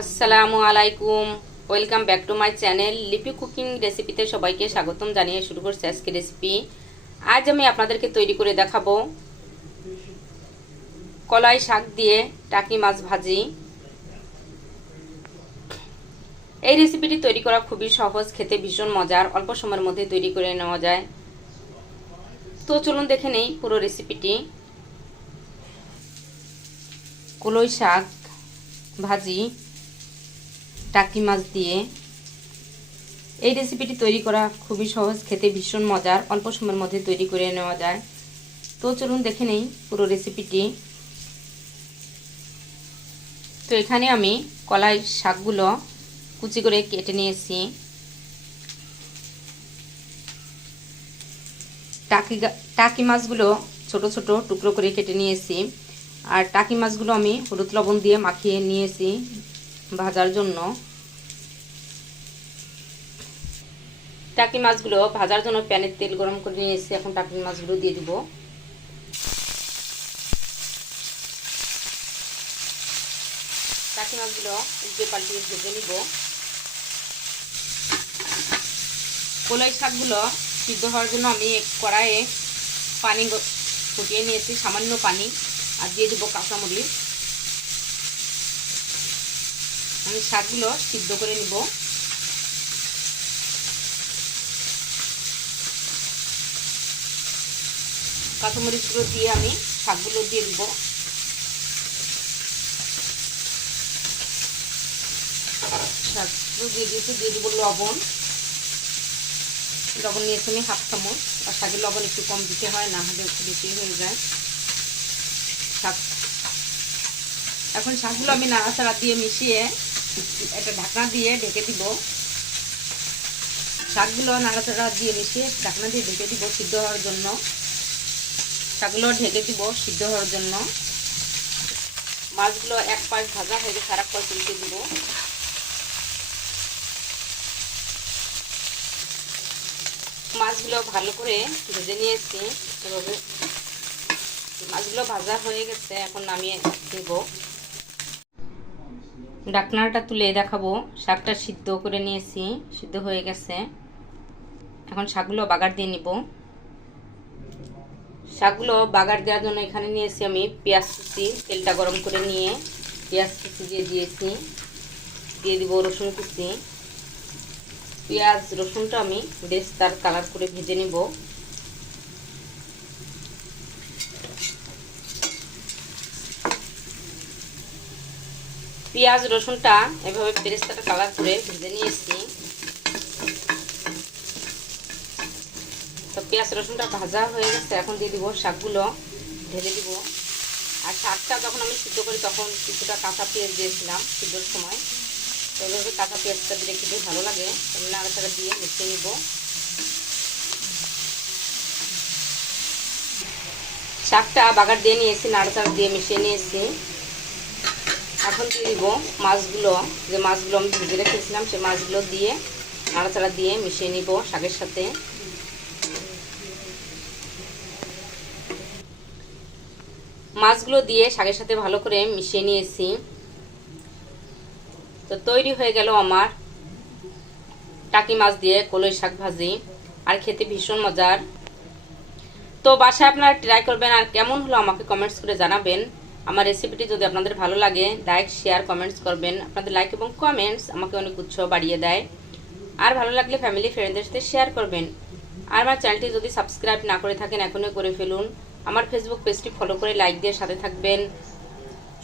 আসসালামু আলাইকুম। Welcome back to my channel Lipi cooking রেসিপিতে সবাইকে স্বাগতম জানিয়ে শুরু করছি আজকে রেসিপি আজ আমি আপনাদেরকে তৈরি করে দেখাবো কলাই শাক দিয়ে টাকি মাছ ভাজি। এই রেসিপিটি তৈরি করা খুবই সহজ, খেতে ভীষণ মজার, অল্প সময়ের মধ্যে তৈরি করে নেওয়া যায়। তো চলুন দেখে নেই পুরো রেসিপিটি কলই শাক ভাজি। টাকি মাছ দিয়ে। এই রেসিপিটি তৈরি করা খুবই সহজ, খেতে ভীষণ মজার, অল্প সময়ের মধ্যে তৈরি করে নেওয়া যায়। তো চলুন দেখে নেই পুরো রেসিপিটি তো এখানে আমি কলাই শাকগুলো কুচি করে কেটে নিয়েছি। টাকি টাকি মাছগুলো ছোট ছোট টুকরো করে কেটে নিয়েছি। আর টাকি মাছগুলো আমি হলুদ লবণ দিয়ে মাখিয়ে নিয়েছি ভাজার জন্য। টাকি মাছগুলো ভাজার জন্য প্যানের তেল গরম করে নিয়েছি এখন টাকি মাছগুলো দিয়ে দিব। টাকি মাছগুলো উল্টে পাল্টে ভেজে নিব। কলাই শাকগুলো সিদ্ধ হওয়ার জন্য আমি কড়াইয়ে পানি ফুটিয়ে নিয়েছি, সামান্য পানি, আর দিয়ে দেবো কাঁচামরিচ। আমি শাকগুলো সিদ্ধ করে নিব। কাঁচামরিচগুলো দিয়ে আমি শাকগুলো দিয়ে দিব। শাকগুলো দিয়ে দিয়েছি, দিয়ে দিব লবণ। লবণ নিয়েছি আমি হাফ চামচ। আর শাকের লবণ একটু কম দিতে হয়, না হলে একটু বেশি হয়ে যায়। শাক। এখন শাকগুলো আমি নাড়াচাড়া দিয়ে মিশিয়ে একটা ঢাকনা দিয়ে ঢেকে দিব। শাকগুলো নাড়াচাড়া দিয়ে মিশিয়ে ঢাকনা দিয়ে ঢেকে দিব সিদ্ধ হওয়ার জন্য। শাকগুলো ঢেকে দিব সিদ্ধ হওয়ার জন্য। মাছগুলো এক পাশ ভাজা হয়ে গেছে আর পাশ দিব। মাছগুলো ভালো করে ভেজে নিয়েছি। এভাবে মাছগুলো ভাজা হয়ে গেছে, এখন নামিয়ে দেব। ডাকনাটা তুলে দেখাবো। শাকটা সিদ্ধ করে নিয়েছি, সিদ্ধ হয়ে গেছে। এখন শাকগুলো বাগার দিয়ে নিব। শাকগুলো বাগার দেওয়ার জন্য এখানে নিয়েছি আমি পেঁয়াজ কুচি, তেলটা গরম করে নিয়ে পেঁয়াজ কুচি দিয়ে দিয়েছি। দিয়ে দিব রসুন কুচি। পেঁয়াজ, রসুনটা আমি বেশ তার কালার করে ভেজে নিব। পেঁয়াজ, রসুনটা এভাবে বেরেস্তাটা কালার করে ভেজে নিয়েছি তো পেঁয়াজ, রসুনটা ভাজা হয়ে গেছে, এখন দিয়ে দিব শাকগুলো, ঢেলে দিব। আর শাকটা যখন আমি সিদ্ধ করি, তখন কিছুটা কাঁচা পেঁয়াজ দিয়েছিলাম সিদ্ধর সময়। তো এইভাবে কাঁচা পেঁয়াজটা দিলে খেতে ভালো লাগে। আমি নাড়াচাড়া দিয়ে মিশিয়ে নিব। শাকটা বাগার দিয়ে নিয়েছি, নাড়াচাড়া দিয়ে মিশিয়ে নিয়েছি। এখন দিয়ে দিব মাছগুলো, যে মাছগুলো আমি ভেজে রেখেছিলাম সেই মাছগুলো দিয়ে নাড়াচাড়া দিয়ে মিশিয়ে নিব শাকের সাথে। মাছগুলো দিয়ে শাকের সাথে ভালো করে মিশিয়ে নিয়েছি। তো তৈরি হয়ে গেল আমার টাকি মাছ দিয়ে কলই শাক ভাজি, আর খেতে ভীষণ মজার। তো বাসায় আপনারা ট্রাই করবেন আর কেমন হলো আমাকে কমেন্টস করে জানাবেন। আমার রেসিপিটি যদি আপনাদের ভালো লাগে লাইক শেয়ার কমেন্টস করবেন। আপনাদের লাইক এবং কমেন্টস আমাকে অনেক উৎসাহ বাড়িয়ে দেয়। আর ভালো লাগলে ফ্যামিলি ফ্রেন্ডদের সাথে শেয়ার করবেন। আর আমার চ্যানেলটি যদি সাবস্ক্রাইব না করে থাকেন, এখনই করে ফেলুন। আমার ফেসবুক পেজটি ফলো করে লাইক দিয়ে সাথে থাকবেন।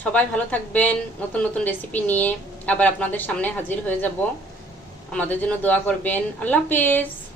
সবাই ভালো থাকবেন। নতুন নতুন রেসিপি নিয়ে আবার আপনাদের সামনে হাজির হয়ে যাব। আমাদের জন্য দোয়া করবেন। আল্লাহ হাফিজ।